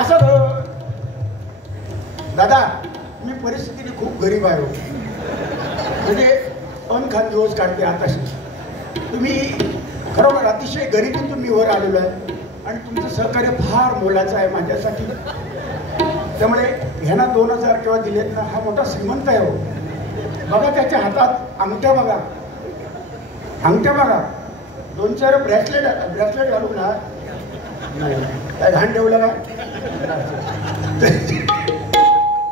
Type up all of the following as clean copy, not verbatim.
असं दादा मी परिस्थितीने खूप गरीब आहे म्हणजे अनखान दिवस काढते आताशी तुम्ही खरोखर अतिशय गरिबीतून मी वर आलेलो आहे आणि तुमचं सहकार्य फार मोलाचं आहे माझ्यासाठी त्यामुळे ह्यांना 2000 किंवा दिलेत ना हा मोठा श्रीमंत आहे हो बघा त्याच्या हातात अंगठ्या बघा 2-4 ब्रेसलेट घालून ना काय घाण ठेवलं का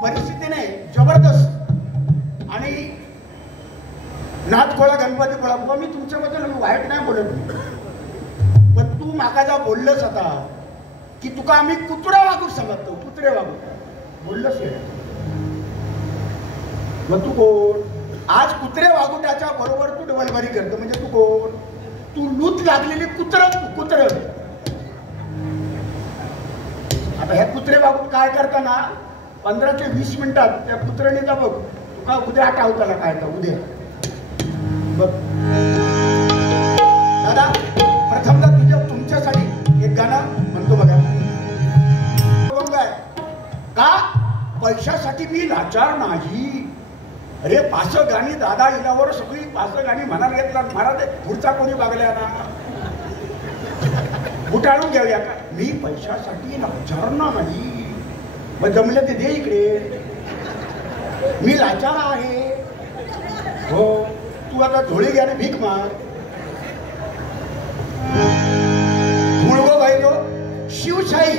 परिस्थितीने जबरदस्त आणि नाथखोळा गणपतीपुळा बाबा मी तुमच्याबद्दल वाईट नाही बोलत पण तू माका जा बोललंच आता की तुका आम्ही कुत्रा वागू समजतो कुत्रे वागू बोललंच मग तू कोण आज कुत्रे वागुट्याच्या बरोबर तू डबलबारी करतो म्हणजे तू कोण तू लूत लागलेली कुत्र आता ह्या कुत्रे वागून काय करताना 15 ते 20 मिनिटात त्या कुत्र्याने जा बघ तुका उद्या आठवताला काय का उद्या बघ दादा प्रथमतः तुमच्यासाठी एक गाणं म्हणतो बघा का पैशासाठी मी लाचार नाही अरे 5 गाणी दादा इलावर सगळी 5 गाणी म्हणाल घेतला महाराज पुढचा कोणी बघल्या ना गुटाळून घेऊया का मी पैशासाठी लाचार नाही मग जमलं ते दे इकडे मी लाचार आहे हो तू आता धुळे घ्याने भीक मार मुळगो गायलो शिवशाही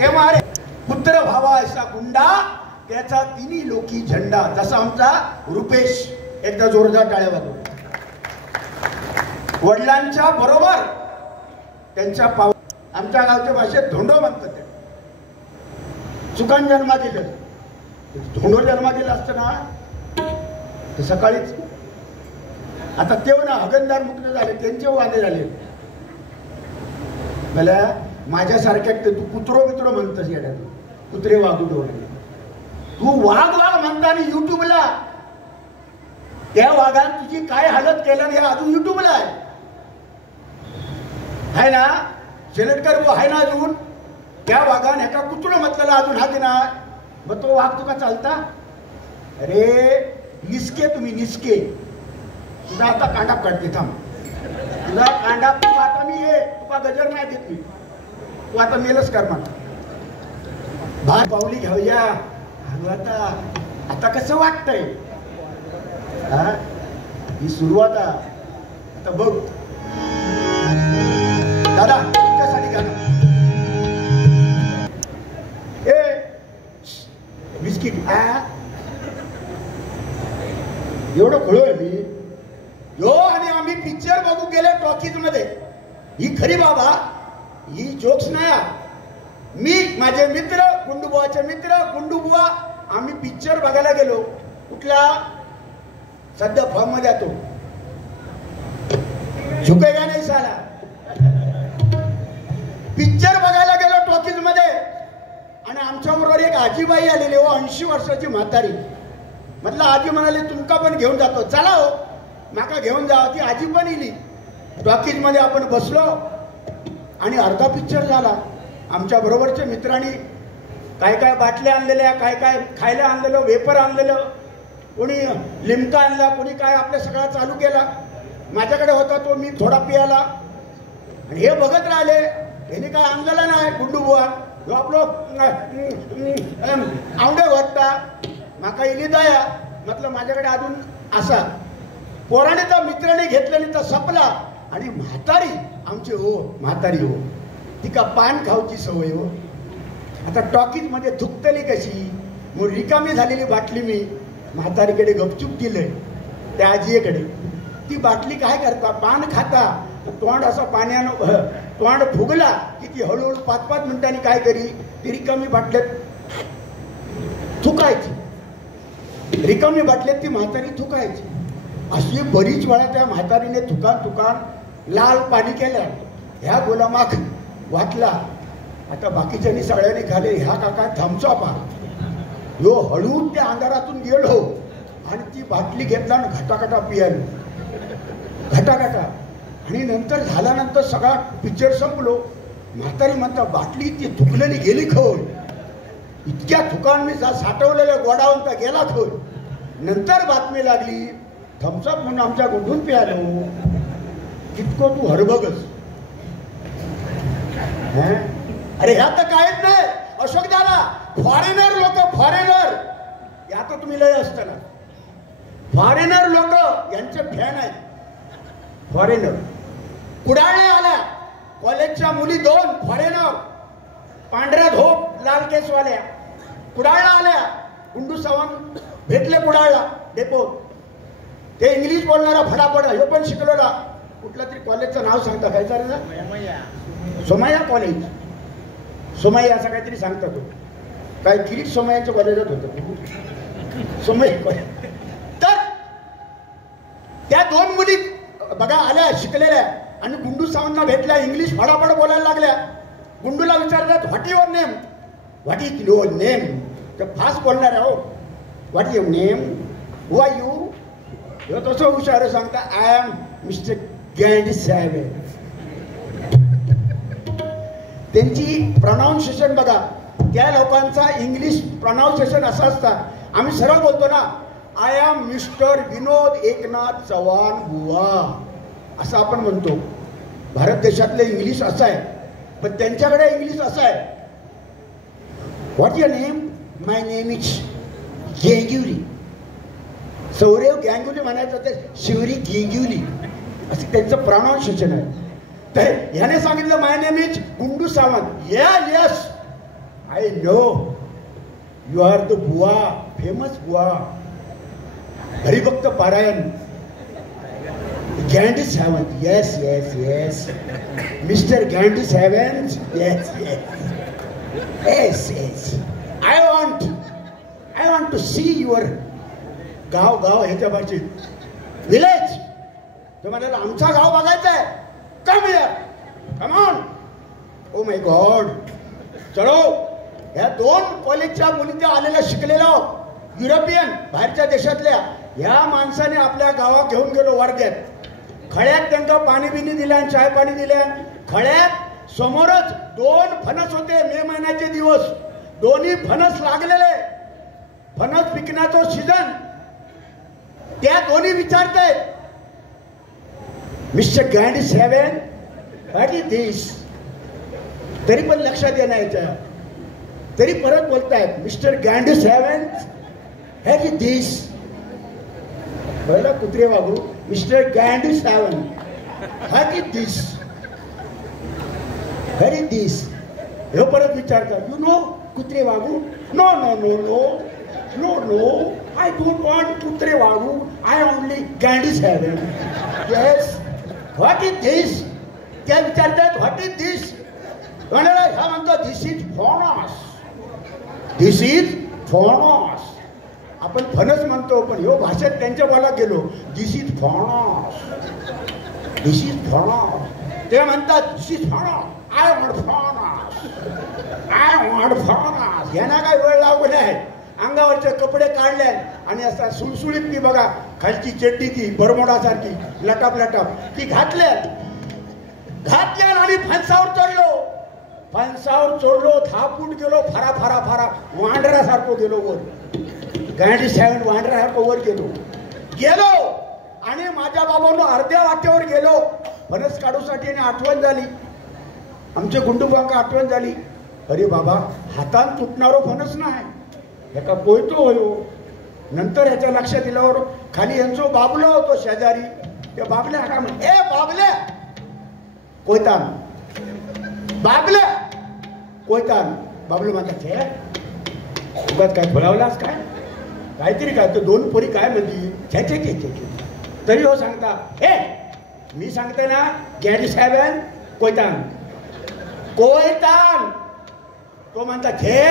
हे मारे पुत्र भावा असा गुंडा त्याचा तिन्ही लोकी झेंडा जसा आमचा रुपेश एकदा जोरदार टाळ्या वाजव वडिलांच्या बरोबर त्यांच्या पाव आमच्या गावच्या भाषेत धोंडो म्हणतात ते चुकान जन्मा दिलं धोंडो जन्मा दिला असताना ते सकाळीच आता तेव्हा ना हगनदार मुक्त झाले त्यांचे वादे झाले मला माझ्यासारख्या तू कुत्रो मित्र म्हणतस येड्या कुत्रे वागू डोळे तू वाघ म्हणता आणि युट्यूबला त्या वाघात तुझी काय हालत केलं हे अजून युट्यूबला आहे ना शेलटकर आहे ना अजून त्या वाघान एका कुत्रा म्हटलेला अजून हात ना मग तो वाघ तुका चालता अरे निसके तुम्ही निसके तुझा आता कांडा काढते थांब तुझा कांडा आता मी ये तुका गजर नाही देत मी तू आता मेलच कर मला भात पावली घेऊया आता आता कसं वाटतंय ही सुरुवात आता बघ दादा तुमच्यासाठी गाणं ए बिस्किट एवढं खळू आहे मी यो आणि आम्ही पिक्चर बघू गेले टॉकीज मध्ये ही खरी बाबा ही जोक्स नाही मी माझे मित्र गुंडूबुवाचे मित्र गुंडूबुवा आम्ही पिक्चर बघायला गेलो कुठला सध्या फॉर्म मध्ये येतो झुकेगा नाही साला पिक्चर बघायला गेलो टॉकीज मध्ये आणि आमच्या बरोबर एक आजीबाई आलेली हो 80 वर्षाची म्हातारी म्हटलं आजी म्हणाली तुमका पण घेऊन जातो चला हो माका घेऊन जा ती आजी पण इली टॉकीज मध्ये आपण बसलो आणि अर्धा पिक्चर झाला आमच्या बरोबरच्या मित्रांनी काय काय बाटल्या आणलेल्या काय काय खायला आणलेलं वेपर आणलेलं कोणी लिमका आणला कोणी काय आपल्या सगळा चालू केला माझ्याकडे होता तो मी थोडा पियाला आणि हे बघत राहिले यांनी काय आणलेलं नाही गुंडूबुवा जो आपलं आवडे वाटता माका इली दया म्हटलं माझ्याकडे अजून असा पोराने तर मित्राने घेतलेली तर सपला आणि म्हातारी आमची हो म्हातारी हो ती का पान खाऊची सवय हो आता टॉकीज मध्ये थुकतली कशी मग रिकामी झालेली बाटली मी म्हातारीकडे गपचूप दिलंय त्या आजीकडे ती बाटली काय करता पान खाता तोंड असं पाण्यानं तोंड फुगला की ती हळूहळू 5-5 मिनिटांनी काय करी ती रिकामी बाटल्यात थुकायची रिकामी बाटल्यात ती म्हातारी थुकायची अशी बरीच वेळा त्या म्हातारीने थुकान लाल पाणी केलं ह्या गोलामाख वाटला आता बाकीच्यांनी सगळ्यांनी खाले ह्या काका थम्सअप यो हळून त्या अंधारातून गेलो आणि ती बाटली घेतला आणि घटाघटा पियाली घटाघटा आणि नंतर झाल्यानंतर सगळा पिक्चर संपलो. म्हातारी म्हणता बाटली ती थुकलेली गेली खोल. इतक्या थुकान मी साठवलेल्या गोडावंता गेला खोल. नंतर बातमी लागली थम्सअप म्हणून आमच्या गुंडून प्यालो. कितको तू हरबगस. अरे ह्या तर काहीच नाही. अशोक दादा फॉरेनर लोक फॉरेनर यात तुम्ही लय असताना फॉरेनर लोक यांचे फॅन आहेत. फॉरेनर कुडाळल्या आल्या कॉलेजच्या मुली 2 फॉरेनर पांढऱ्या धोप लाल केसवाल्या कुडाळला आल्या. गुंडू सावंत भेटले कुडाळला डेपो. ते इंग्लिश बोलणारा फडाफड हे पण शिकवला. कुठल्या तरी कॉलेजचं नाव सांगता काय चालेल सोमय्या कॉलेज. सोमय्या असं काहीतरी सांगता तो. काय किरीट सोमय्याच्या कॉलेजात होतं सोमय्या कॉलेज. तर त्या 2 मुली बघा आल्या शिकलेल्या आणि गुंडू सावंतला भेटल्या. इंग्लिश फडाफड बोलायला लागल्या. गुंडूला विचारतात what your name. What is your name. तर फास्ट बोलणार आहे हो. What your name who are you. तसं हुशार सांगता आय एम मिस्टर गँडीसाहेब. त्यांची प्रोनाऊन्सिएशन बघा. त्या लोकांचा इंग्लिश प्रोनाऊन्सिएशन असं असतं. आम्ही सरळ बोलतो ना आय एम मिस्टर विनोद एकनाथ चव्हाण बुवा असं आपण म्हणतो. भारत देशातले इंग्लिश असं आहे. पण त्यांच्याकडे इंग्लिश असं आहे. What your name. My name is Ganguly. Sourav Ganguly म्हणायचं ते शिवरी गेंगुली असं त्यांचं प्रोनाऊन्सिएशन आहे. तर ह्याने सांगितलं my name is Gundu Sawant. Yes I know you are the buwa famous buwa Haribhakta Parayan Gandi Sawant. Yes yes yes mister Gandi Sawant. Yes yes yes yes I want to see your gaon. गाव ह्याच्या भाषेत विलेज. तो म्हणाला आमचा गाव बघायचा आहे. Come here come on. Oh my God. चलो ह्या 2 कॉलेजच्या मुलींच्या आलेल्या शिकलेल्या युरोपियन बाहेरच्या देशातल्या ह्या माणसाने आपल्या गावात घेऊन गेलो वर्ध्यात. खळ्यात त्यांना पाणी बिनी दिल्या चाय पाणी दिल्या. खळ्यात समोरच 2 फणस होते. मे महिन्याचे दिवस. दोन्ही फणस लागलेले. फणस पिकण्याचं सीझन. त्या दोन्ही विचारतायत mister Gandi Sawant what is this. तरी पण लक्षात येण्याचं. तरी परत बोलतायत mister Gandi Sawant what is this. पहिला कुत्रे वागू mister Gandi Sawant what is this. What is this. हे परत विचारतात यू नो कुत्रे वागू. No no no no no no I don't want कुत्रे वागू. I only Gandi Sawant. Yes what is this. त्या विचारतात व्हॉट इज दिस. हा म्हणतो दिस इज फणस. दिस इज फणस. आपण फणस म्हणतो पण ह्यो भाषेत त्यांच्या बोला गेलो दिस इज फणस. दिस इज फणस. ते म्हणतात दिस इज फणस. आय वॉन्ट फणस. आय वॉन्ट फणस. यांना काय वेळ लागू आहे. अंगावरचे कपडे काढले आणि असा सुळसुळीत ती बघा खालची चड्डी ती बरमोडासारखी लटाप लटाप ती घातल्या आणि फणसावर चढलो. थापून गेलो. फारा फारा फारा वांढऱ्यासारखं गेलो वर. गँडी सावंत वांढऱ्यासारखं वर गेलो आणि माझ्या बाबांनो अर्ध्या वाटेवर गेलो फणस काढूसाठी. आणि आठवण झाली आमचे गुंडू बांका. आठवण झाली अरे बाबा हातान तुटणारो फणस नाही एका पोयतो होयो. नंतर ह्याच्या लक्षात दिल्यावर खाली यांचो बाबला होतो शेजारी. त्या बाबल्या का म्हण ए बाबल्या कोयतान. बाबल्या कोयतान. बाबलू म्हणतात हे उगाच काय बोलावलास काय काहीतरी काय. तर 2 पोरी काय म्हणती छे. तरी हो सांगता हे मी सांगते ना गँडी सावंत कोयतान. कोयतान. तो म्हणतात हे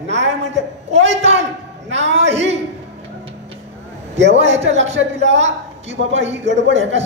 नाही म्हणजे कोयतान नाही. तेव्हा ह्याच्या लक्षात दिला की बाबा ही गडबड ह्याका